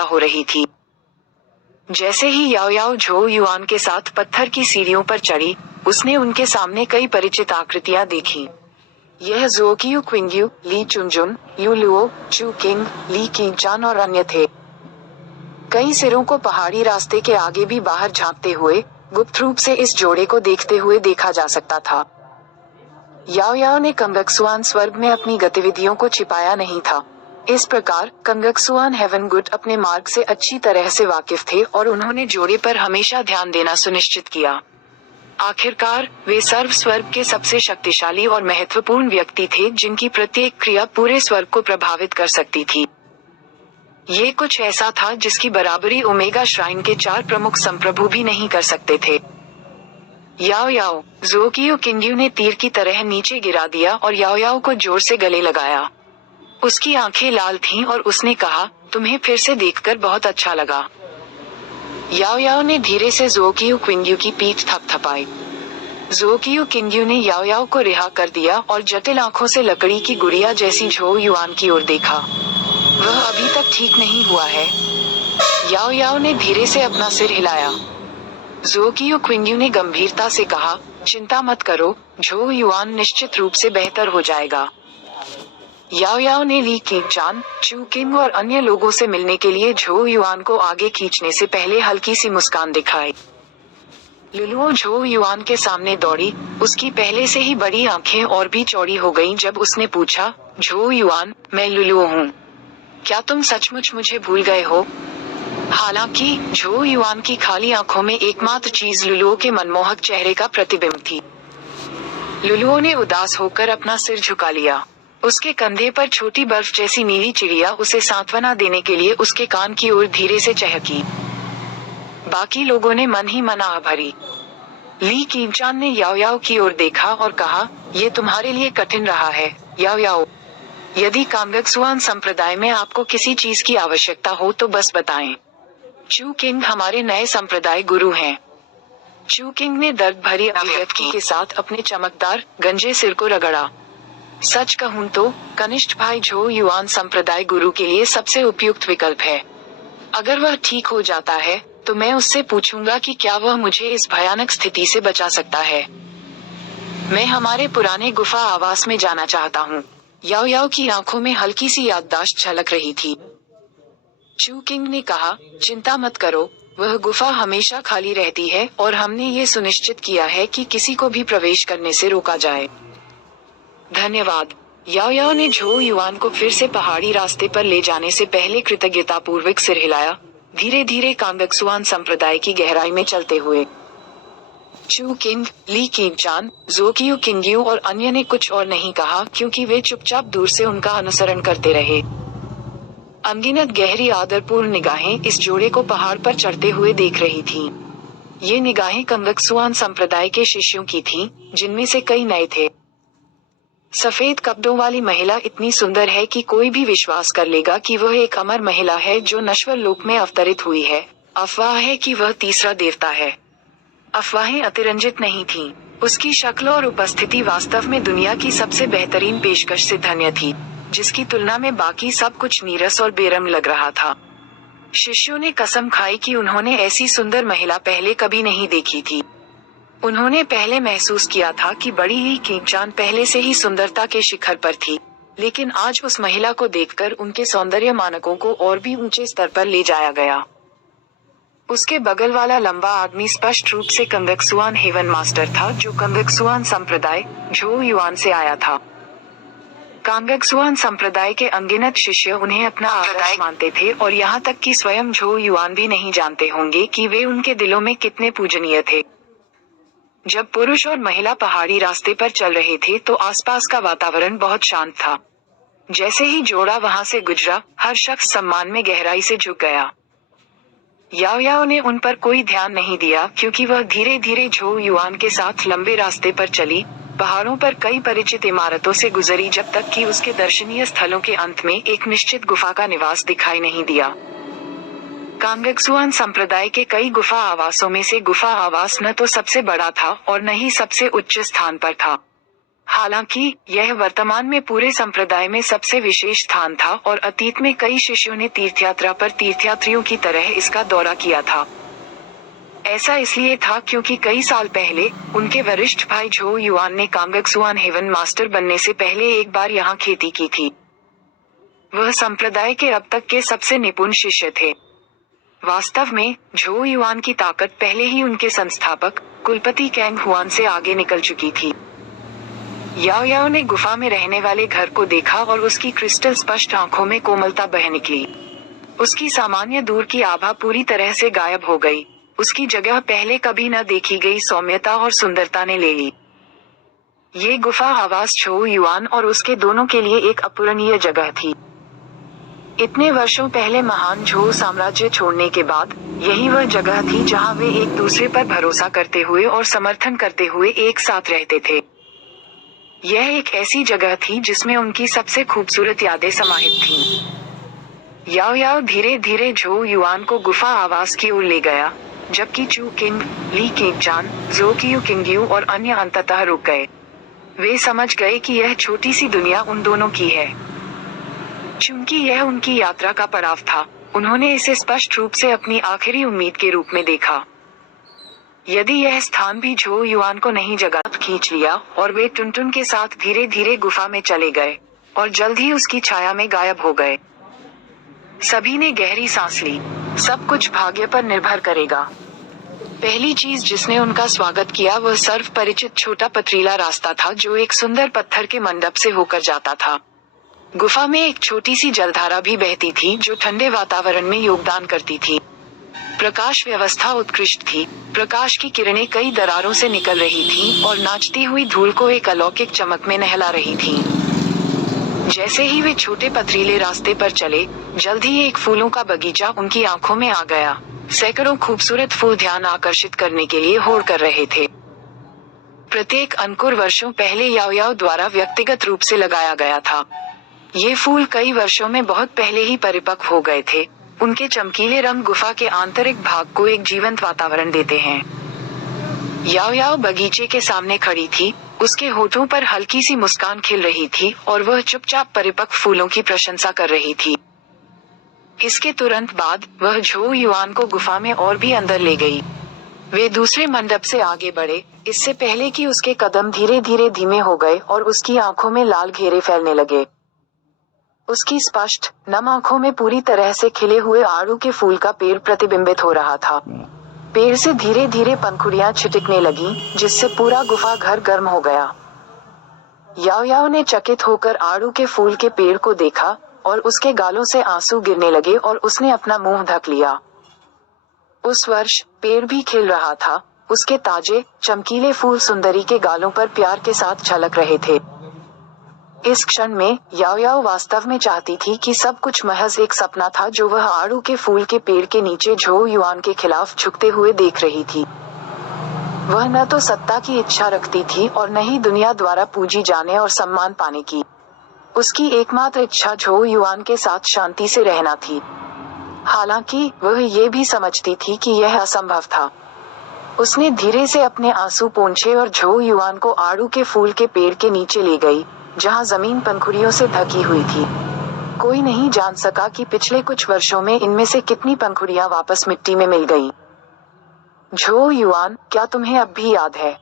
पैदा हो रही थी। जैसे ही याओ याओ झोउ युआन के साथ पत्थर की सीढ़ियों पर चढ़ी, उसने उनके सामने कई परिचित आकृतियां देखी। यह ज़ुओकियू क्विंग्यू, ली चुनजुन, यू लुओ, चू किंग, ली कीचान और अन्य थे। कई सिरों को पहाड़ी रास्ते के आगे भी बाहर झांकते हुए गुप्त रूप से इस जोड़े को देखते हुए देखा जा सकता था। याओ याओ ने कंगक्सुआन स्वर्ग में अपनी गतिविधियों को छिपाया नहीं था। इस प्रकार कंगक्सुआन हेवनगुड अपने मार्ग से अच्छी तरह से वाकिफ थे और उन्होंने जोड़े पर हमेशा ध्यान देना सुनिश्चित किया। आखिरकार वे सर्व स्वर्ग के सबसे शक्तिशाली और महत्वपूर्ण व्यक्ति थे जिनकी प्रत्येक क्रिया पूरे स्वर्ग को प्रभावित कर सकती थी। ये कुछ ऐसा था जिसकी बराबरी ओमेगा श्राइन के 4 प्रमुख संप्रभु भी नहीं कर सकते थे। याओ याओ, ज़ुओकियू किंग्यू ने तीर की तरह नीचे गिरा दिया और याओ याओ को जोर से गले लगाया। उसकी आंखें लाल थीं और उसने कहा, तुम्हें फिर से देखकर बहुत अच्छा लगा। याओ याओ ने धीरे से ज़ुओकियू किंग्यू की पीठ थपथपाई। ज़ुओकियू किंग्यू ने याओ याओ को रिहा कर दिया और जटिल आंखों से लकड़ी की गुड़िया जैसी झोउ युआन की ओर देखा। वह अभी तक ठीक नहीं हुआ है। याओ याओ ने धीरे से अपना सिर हिलाया। ज़ुओकियू किंग्यू ने गंभीरता से कहा, चिंता मत करो, झोउ युआन निश्चित रूप से बेहतर हो जाएगा। याओ याओ ने ली कीचान, चू किंग और अन्य लोगों से मिलने के लिए झोउ युआन को आगे खींचने से पहले हल्की सी मुस्कान दिखाई। लुलुओ झोउ युआन के सामने दौड़ी, उसकी पहले से ही बड़ी आंखें और भी चौड़ी हो गईं जब उसने पूछा, झोउ युआन, मैं लुलुओ हूँ। क्या तुम सचमुच मुझे भूल गए हो? हालांकि झोउ युआन की खाली आंखों में एकमात्र चीज लुलुओ के मनमोहक चेहरे का प्रतिबिंब थी। लुलुओ ने उदास होकर अपना सिर झुका लिया। उसके कंधे पर छोटी बर्फ जैसी नीली चिड़िया उसे सांत्वना देने के लिए उसके कान की ओर धीरे से चहकी। बाकी लोगों ने मन ही मन आह भरी। ली कीचान ने याओ याओ की ओर देखा और कहा, ये तुम्हारे लिए कठिन रहा है, याओ याओ। यदि कांगक्सुआन संप्रदाय में आपको किसी चीज की आवश्यकता हो तो बस बताएं। चू किंग हमारे नए संप्रदाय गुरु हैं। चू किंग ने दर्द भरी अभिव्यक्ति के साथ अपने चमकदार गंजे सिर को रगड़ा। सच कहूं तो कनिष्ठ भाई झोउ युआन संप्रदाय गुरु के लिए सबसे उपयुक्त विकल्प है। अगर वह ठीक हो जाता है तो मैं उससे पूछूंगा कि क्या वह मुझे इस भयानक स्थिति से बचा सकता है। मैं हमारे पुराने गुफा आवास में जाना चाहता हूँ। याओ याओ की आंखों में हल्की सी याददाश्त झलक रही थी। चू किंग ने कहा, चिंता मत करो, वह गुफा हमेशा खाली रहती है और हमने ये सुनिश्चित किया है कि किसी को भी प्रवेश करने से रोका जाए। धन्यवाद। याओ याओ ने झोउ युआन को फिर से पहाड़ी रास्ते पर ले जाने से पहले कृतज्ञतापूर्वक सिर हिलाया, धीरे धीरे कांगक्सुआन संप्रदाय की गहराई में चलते हुए। चू किंग, ली कीचान, ज़ुओकियू किंग्यू और अन्य ने कुछ और नहीं कहा क्योंकि वे चुपचाप दूर से उनका अनुसरण करते रहे। अनगिनत गहरी आदरपूर्ण निगाहें इस जोड़े को पहाड़ पर चढ़ते हुए देख रही थीं। ये निगाहें कंगक्सुआन संप्रदाय के शिष्यों की थीं, जिनमें से कई नए थे। सफेद कपड़ों वाली महिला इतनी सुंदर है कि कोई भी विश्वास कर लेगा कि वह एक अमर महिला है जो नश्वर लोक में अवतरित हुई है। अफवाह है कि वह तीसरा देवता है। अफवाहें अतिरंजित नहीं थीं। उसकी शक्ल और उपस्थिति वास्तव में दुनिया की सबसे बेहतरीन पेशकश से धन्य थी, जिसकी तुलना में बाकी सब कुछ नीरस और बेरंग लग रहा था। शिष्यों ने कसम खाई कि उन्होंने ऐसी सुंदर महिला पहले कभी नहीं देखी थी। उन्होंने पहले महसूस किया था कि बड़ी ही कीचान पहले से ही सुंदरता के शिखर पर थी, लेकिन आज उस महिला को देखकर उनके सौंदर्य मानकों को और भी ऊंचे स्तर पर ले जाया गया। उसके बगल वाला लंबा आदमी स्पष्ट रूप से कंगक्सुआन हेवन मास्टर था, जो कंगक्सुआन संप्रदाय झोउ युआन से आया था। कांगक्सुआन संप्रदाय के अनगिनत शिष्य उन्हें अपना आदर्श मानते थे और यहाँ तक कि स्वयं झोउ युआन भी नहीं जानते होंगे कि वे उनके दिलों में कितने पूजनीय थे। जब पुरुष और महिला पहाड़ी रास्ते पर चल रहे थे तो आसपास का वातावरण बहुत शांत था। जैसे ही जोड़ा वहां से गुजरा, हर शख्स सम्मान में गहराई से झुक गया। याओ याओ ने उन पर कोई ध्यान नहीं दिया क्योंकि वह धीरे धीरे झोउ युआन के साथ लंबे रास्ते पर चली, पहाड़ों पर कई परिचित इमारतों से गुजरी जब तक कि उसके दर्शनीय स्थलों के अंत में एक निश्चित गुफा का निवास दिखाई नहीं दिया। कांगक्सुआन संप्रदाय के कई गुफा आवासों में से गुफा आवास न तो सबसे बड़ा था और न ही सबसे उच्च स्थान पर था। हालांकि यह वर्तमान में पूरे संप्रदाय में सबसे विशेष स्थान था और अतीत में कई शिष्यों ने तीर्थयात्रा पर तीर्थयात्रियों की तरह इसका दौरा किया था। ऐसा इसलिए था क्योंकि कई साल पहले उनके वरिष्ठ भाई झो युआन ने कांगक्सुआन हेवन मास्टर बनने से पहले एक बार यहाँ खेती की थी। वह संप्रदाय के अब तक के सबसे निपुण शिष्य थे। वास्तव में झो युआन की ताकत पहले ही उनके संस्थापक कुलपति कैंग हुआन से आगे निकल चुकी थी। याओ याओ ने गुफा में रहने वाले घर को देखा और उसकी क्रिस्टल स्पष्ट आंखों में कोमलता बह निकली। उसकी सामान्य दूर की आभा पूरी तरह से गायब हो गई। उसकी जगह पहले कभी न देखी गई सौम्यता और सुंदरता ने ले ली। ये गुफा आवास झो युआन और उसके दोनों के लिए एक अपूरणीय जगह थी। इतने वर्षों पहले महान झो साम्राज्य छोड़ने के बाद यही वह जगह थी जहां वे एक दूसरे पर भरोसा करते हुए और समर्थन करते हुए एक साथ रहते थे। यह एक ऐसी जगह थी जिसमें उनकी सबसे खूबसूरत यादें समाहित थीं। याओ याओ धीरे धीरे झो युआन को गुफा आवास की ओर ले गया, जबकि चू किंग, ली केंगचान, ज़ोकियू किंगयू और अन्य अंततः रुक गए। वे समझ गए कि यह छोटी सी दुनिया उन दोनों की है। चूंकि यह उनकी यात्रा का पड़ाव था, उन्होंने इसे स्पष्ट रूप से अपनी आखिरी उम्मीद के रूप में देखा। यदि यह स्थान भी झो युआन को नहीं जगा खींच लिया और वे टुनटुन के साथ धीरे धीरे गुफा में चले गए और जल्द ही उसकी छाया में गायब हो गए। सभी ने गहरी सांस ली। सब कुछ भाग्य पर निर्भर करेगा। पहली चीज जिसने उनका स्वागत किया वह सर्व परिचित छोटा पथरीला रास्ता था जो एक सुंदर पत्थर के मंडप से होकर जाता था। गुफा में एक छोटी सी जलधारा भी बहती थी जो ठंडे वातावरण में योगदान करती थी। प्रकाश व्यवस्था उत्कृष्ट थी। प्रकाश की किरणें कई दरारों से निकल रही थीं और नाचती हुई धूल को एक अलौकिक चमक में नहला रही थीं। जैसे ही वे छोटे पथरीले रास्ते पर चले, जल्द ही एक फूलों का बगीचा उनकी आंखों में आ गया। सैकड़ों खूबसूरत फूल ध्यान आकर्षित करने के लिए होड़ कर रहे थे। प्रत्येक अंकुर वर्षों पहले याओ याओ द्वारा व्यक्तिगत रूप से लगाया गया था। ये फूल कई वर्षों में बहुत पहले ही परिपक्व हो गए थे। उनके चमकीले रंग गुफा के आंतरिक भाग को एक जीवंत वातावरण देते हैं। याओ याओ बगीचे के सामने खड़ी थी। उसके होठों पर हल्की सी मुस्कान खिल रही थी और वह चुपचाप परिपक्व फूलों की प्रशंसा कर रही थी। इसके तुरंत बाद वह झो युआन को गुफा में और भी अंदर ले गई। वे दूसरे मंडप से आगे बढ़े, इससे पहले कि उसके कदम धीरे धीरे धीमे हो गए और उसकी आंखों में लाल घेरे फैलने लगे। उसकी स्पष्ट नम आंखों में पूरी तरह से खिले हुए आड़ू के फूल का पेड़ प्रतिबिंबित हो रहा था। पेड़ से धीरे धीरे पंखुड़ियां छिटकने लगी, जिससे पूरा गुफा घर गर्म हो गया। याओ याओ ने चकित होकर आड़ू के फूल के पेड़ को देखा और उसके गालों से आंसू गिरने लगे और उसने अपना मुंह ढक लिया। उस वर्ष पेड़ भी खिल रहा था। उसके ताजे चमकीले फूल सुंदरी के गालों पर प्यार के साथ झलक रहे थे। इस क्षण में याओ याओ वास्तव में चाहती थी कि सब कुछ महज एक सपना था जो वह आड़ू के फूल के पेड़ के नीचे झो युआन के खिलाफ झुकते हुए देख रही थी। वह न तो सत्ता की इच्छा रखती थी और न ही दुनिया द्वारा पूजी जाने और सम्मान पाने की। उसकी एकमात्र इच्छा झो युआन के साथ शांति से रहना थी। हालांकि वह ये भी समझती थी कि यह असंभव था। उसने धीरे से अपने आंसू पोंछे और झो युआन को आड़ू के फूल के पेड़ के नीचे ले गई, जहां जमीन पंखुड़ियों से ढकी हुई थी। कोई नहीं जान सका कि पिछले कुछ वर्षों में इनमें से कितनी पंखुड़ियां वापस मिट्टी में मिल गईं। झो युआन, क्या तुम्हें अब भी याद है?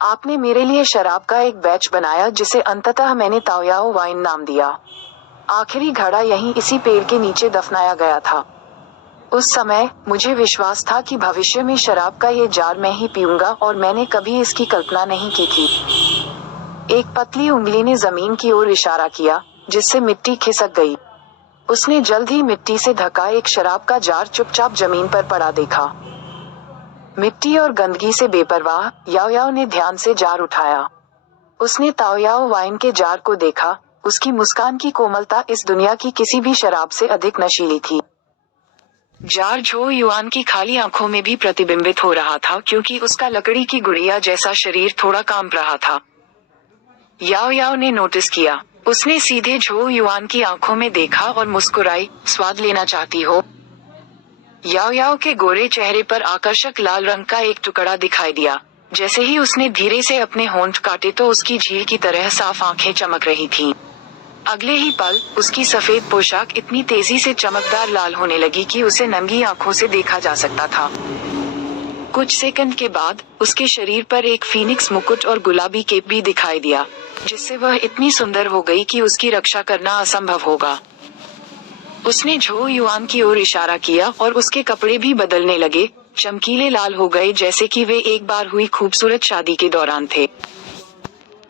आपने मेरे लिए शराब का एक बैच बनाया जिसे अंततः मैंने ताओयाओ वाइन नाम दिया। आखिरी घड़ा यहीं इसी पेड़ के नीचे दफनाया गया था। उस समय मुझे विश्वास था कि भविष्य में शराब का ये जार मैं ही पीऊंगा और मैंने कभी इसकी कल्पना नहीं की थी। एक पतली उंगली ने जमीन की ओर इशारा किया, जिससे मिट्टी खिसक गई। उसने जल्द ही मिट्टी से ढका एक शराब का जार चुपचाप जमीन पर पड़ा देखा। मिट्टी और गंदगी से बेपरवाह याओ याओ ने ध्यान से जार उठाया। उसने ताओयाओ वाइन के जार को देखा। उसकी मुस्कान की कोमलता इस दुनिया की किसी भी शराब से अधिक नशीली थी। जार झो युआन की खाली आंखों में भी प्रतिबिंबित हो रहा था क्योंकि उसका लकड़ी की गुड़िया जैसा शरीर थोड़ा कांप रहा था। याओ याओ ने नोटिस किया। उसने सीधे झो युआन की आंखों में देखा और मुस्कुराई। स्वाद लेना चाहती हो? याओ याओ के गोरे चेहरे पर आकर्षक लाल रंग का एक टुकड़ा दिखाई दिया। जैसे ही उसने धीरे से अपने होंठ काटे तो उसकी झील की तरह साफ आंखें चमक रही थीं। अगले ही पल उसकी सफेद पोशाक इतनी तेजी से चमकदार लाल होने लगी कि उसे नंगी आंखों से देखा जा सकता था। कुछ सेकंड के बाद उसके शरीर पर एक फीनिक्स मुकुट और गुलाबी केप भी दिखाई दिया, जिससे वह इतनी सुंदर हो गई कि उसकी रक्षा करना असंभव होगा। उसने झो युआन की ओर इशारा किया और उसके कपड़े भी बदलने लगे, चमकीले लाल हो गए जैसे कि वे एक बार हुई खूबसूरत शादी के दौरान थे।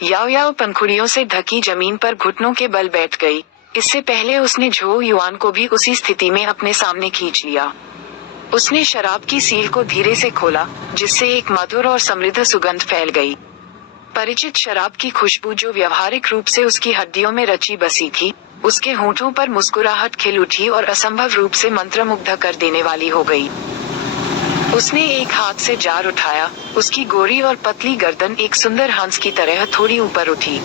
याओ याओ पंखुड़ियों से ढकी जमीन पर घुटनों के बल बैठ गई। इससे पहले उसने झो युआन को भी उसी स्थिति में अपने सामने खींच लिया। उसने शराब की सील को धीरे से खोला, जिससे एक मधुर और समृद्ध सुगंध फैल गई। परिचित शराब की खुशबू जो व्यवहारिक रूप से उसकी हड्डियों में रची बसी थी, उसके होंठों पर मुस्कुराहट खिल उठी और असंभव रूप से मंत्रमुग्ध कर देने वाली हो गई। उसने एक हाथ से जार उठाया, उसकी गोरी और पतली गर्दन एक सुंदर हंस की तरह थोड़ी ऊपर उठी।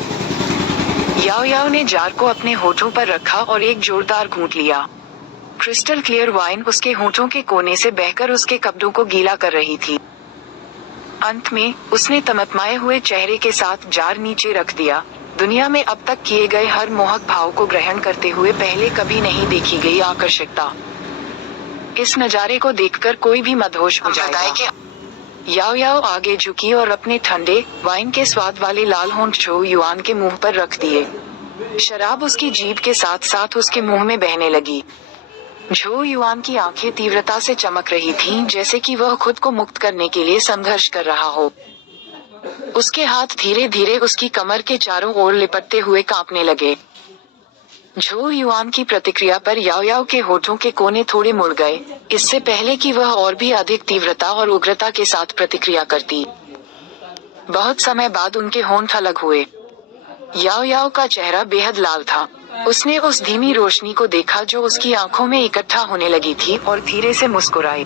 याओ याओ ने जार को अपने होठों पर रखा और एक जोरदार घूंट लिया। क्रिस्टल क्लियर वाइन उसके होठों के कोने से बहकर उसके कपड़ों को गीला कर रही थी। अंत में उसने तमतमाए हुए चेहरे के साथ जार नीचे रख दिया। दुनिया में अब तक किए गए हर मोहक भाव को ग्रहण करते हुए पहले कभी नहीं देखी गई आकर्षकता। इस नजारे को देखकर कोई भी मदहोश हो जाएगा। याओ याओ आगे झुकी और अपने ठंडे वाइन के स्वाद वाले लाल होंठ झो युआन के मुंह पर रख दिए। शराब उसकी जीभ के साथ साथ उसके मुंह में बहने लगी। झो युआन की आंखें तीव्रता से चमक रही थीं, जैसे कि वह खुद को मुक्त करने के लिए संघर्ष कर रहा हो। उसके हाथ धीरे धीरे उसकी कमर के चारों ओर लिपटते हुए कांपने लगे। झो युआन की प्रतिक्रिया पर याओ याओ के होठों के कोने थोड़े मुड़ गए, इससे पहले कि वह और भी अधिक तीव्रता और उग्रता के साथ प्रतिक्रिया करती। बहुत समय बाद उनके होंठ अलग हुए। याओ याओ का चेहरा बेहद लाल था। उसने उस धीमी रोशनी को देखा जो उसकी आंखों में इकट्ठा होने लगी थी और धीरे से मुस्कुराई।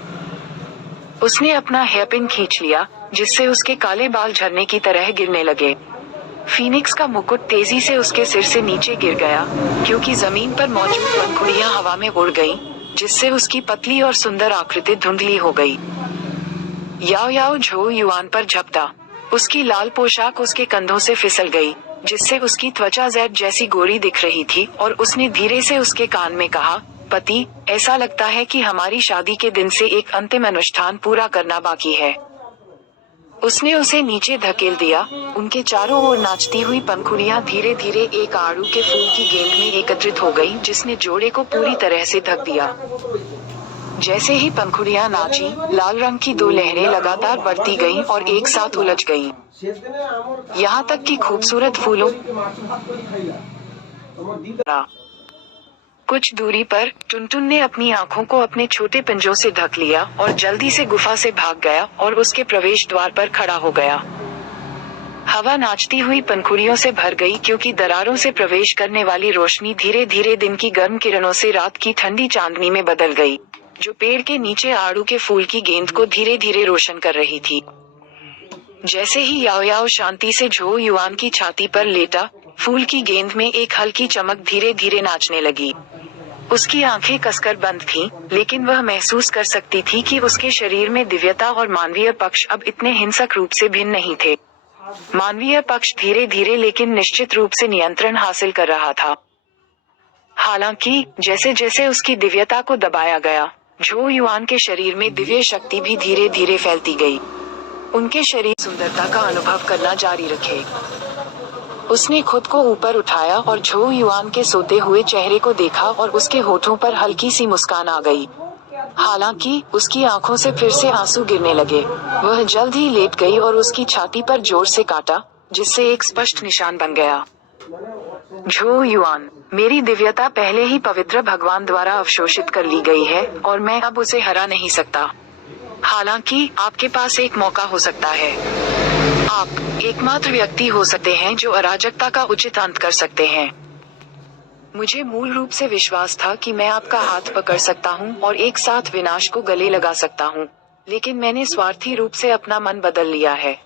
उसने अपना हेयरपिन खींच लिया, जिससे उसके काले बाल झरने की तरह गिरने लगे। फीनिक्स का मुकुट तेजी से उसके सिर से नीचे गिर गया, क्योंकि जमीन पर मौजूद पंखुड़ियां हवा में उड़ गईं, जिससे उसकी पतली और सुंदर आकृति धुंधली हो गई। याओ याओ झो युआन पर झपटा। उसकी लाल पोशाक उसके कंधों से फिसल गई, जिससे उसकी त्वचा जैद जैसी गोरी दिख रही थी, और उसने धीरे से उसके कान में कहा, पति, ऐसा लगता है कि हमारी शादी के दिन से एक अंतिम अनुष्ठान पूरा करना बाकी है। उसने उसे नीचे धकेल दिया। उनके चारों ओर नाचती हुई पंखुड़ियां धीरे धीरे एक आड़ू के फूल की गेंद में एकत्रित हो गईं, जिसने जोड़े को पूरी तरह से ढक दिया। जैसे ही पंखुड़ियां नाची, लाल रंग की दो लहरें लगातार बढ़ती गईं और एक साथ उलझ गईं। यहाँ तक कि खूबसूरत फूलों कुछ दूरी पर टुनटुन ने अपनी आंखों को अपने छोटे पंजों से ढक लिया और जल्दी से गुफा से भाग गया और उसके प्रवेश द्वार पर खड़ा हो गया। हवा नाचती हुई पंखुड़ियों से भर गई, क्योंकि दरारों से प्रवेश करने वाली रोशनी धीरे धीरे दिन की गर्म किरणों से रात की ठंडी चांदनी में बदल गई, जो पेड़ के नीचे आड़ू के फूल की गेंद को धीरे धीरे रोशन कर रही थी। जैसे ही याओ याओ शांति से झो युआन की छाती पर लेटा, फूल की गेंद में एक हल्की चमक धीरे धीरे नाचने लगी। उसकी आंखें कसकर बंद थीं, लेकिन वह महसूस कर सकती थी कि उसके शरीर में दिव्यता और मानवीय पक्ष अब इतने हिंसक रूप से भिन्न नहीं थे। मानवीय पक्ष धीरे धीरे लेकिन निश्चित रूप से नियंत्रण हासिल कर रहा था। हालांकि जैसे जैसे उसकी दिव्यता को दबाया गया, झो युआन के शरीर में दिव्य शक्ति भी धीरे धीरे फैलती गई। उनके शरीर सुंदरता का अनुभव करना जारी रखे। उसने खुद को ऊपर उठाया और झो युआन के सोते हुए चेहरे को देखा और उसके होठों पर हल्की सी मुस्कान आ गई। हालांकि उसकी आंखों से फिर से आंसू गिरने लगे। वह जल्द ही लेट गई और उसकी छाती पर जोर से काटा, जिससे एक स्पष्ट निशान बन गया। झो युआन, मेरी दिव्यता पहले ही पवित्र भगवान द्वारा अवशोषित कर ली गई है और मैं अब उसे हरा नहीं सकता। हालांकि आपके पास एक मौका हो सकता है। आप एकमात्र व्यक्ति हो सकते हैं जो अराजकता का उचित अंत कर सकते हैं। मुझे मूल रूप से विश्वास था कि मैं आपका हाथ पकड़ सकता हूं और एक साथ विनाश को गले लगा सकता हूं, लेकिन मैंने स्वार्थी रूप से अपना मन बदल लिया है।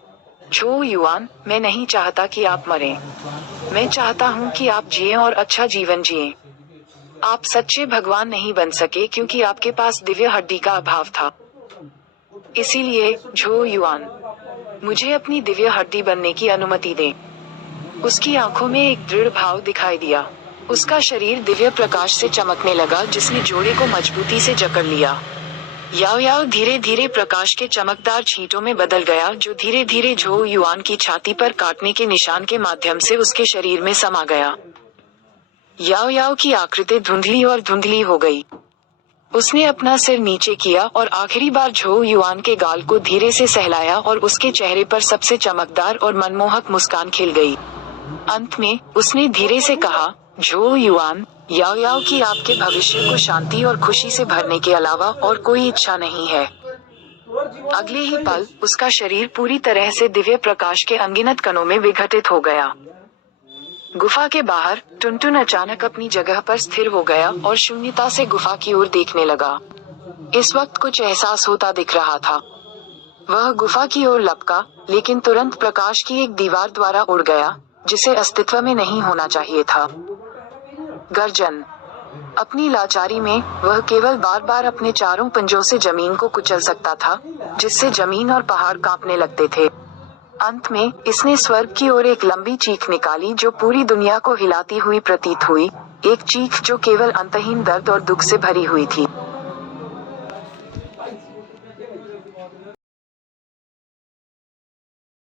झो युआन, मैं नहीं चाहता कि आप मरें। मैं चाहता हूं कि आप जिएं और अच्छा जीवन जिएं। आप सच्चे भगवान नहीं बन सके क्योंकि आपके पास दिव्य हड्डी का अभाव था। इसीलिए झो युआन, मुझे अपनी दिव्य हड्डी बनने की अनुमति दें। उसकी आंखों में एक दृढ़ भाव दिखाई दिया। उसका शरीर दिव्य प्रकाश से चमकने लगा जिसने जोड़े को मजबूती से जकड़ लिया। याओ याओ धीरे धीरे प्रकाश के चमकदार छींटों में बदल गया जो धीरे धीरे झोउ युआन की छाती पर काटने के निशान के माध्यम से उसके शरीर में समा गया। याओ याओ की आकृति धुंधली और धुंधली हो गई। उसने अपना सिर नीचे किया और आखिरी बार झोउ युआन के गाल को धीरे से सहलाया और उसके चेहरे पर सबसे चमकदार और मनमोहक मुस्कान खिल गई। अंत में उसने धीरे से कहा, झोउ युआन, याओ याओ की आपके भविष्य को शांति और खुशी से भरने के अलावा और कोई इच्छा नहीं है। अगले ही पल उसका शरीर पूरी तरह से दिव्य प्रकाश के अनगिनत कणों में विघटित हो गया। गुफा के बाहर टुनटुन अचानक अपनी जगह पर स्थिर हो गया और शून्यता से गुफा की ओर देखने लगा। इस वक्त कुछ एहसास होता दिख रहा था। वह गुफा की ओर लपका, लेकिन तुरंत प्रकाश की एक दीवार द्वारा उड़ गया, जिसे अस्तित्व में नहीं होना चाहिए था। गर्जन। अपनी लाचारी में वह केवल बार बार अपने चारों पंजों से जमीन को कुचल सकता था, जिससे जमीन और पहाड़ कांपने लगते थे। अंत में इसने स्वर्ग की ओर एक लंबी चीख निकाली जो पूरी दुनिया को हिलाती हुई प्रतीत हुई, एक चीख जो केवल अंतहीन दर्द और दुख से भरी हुई थी।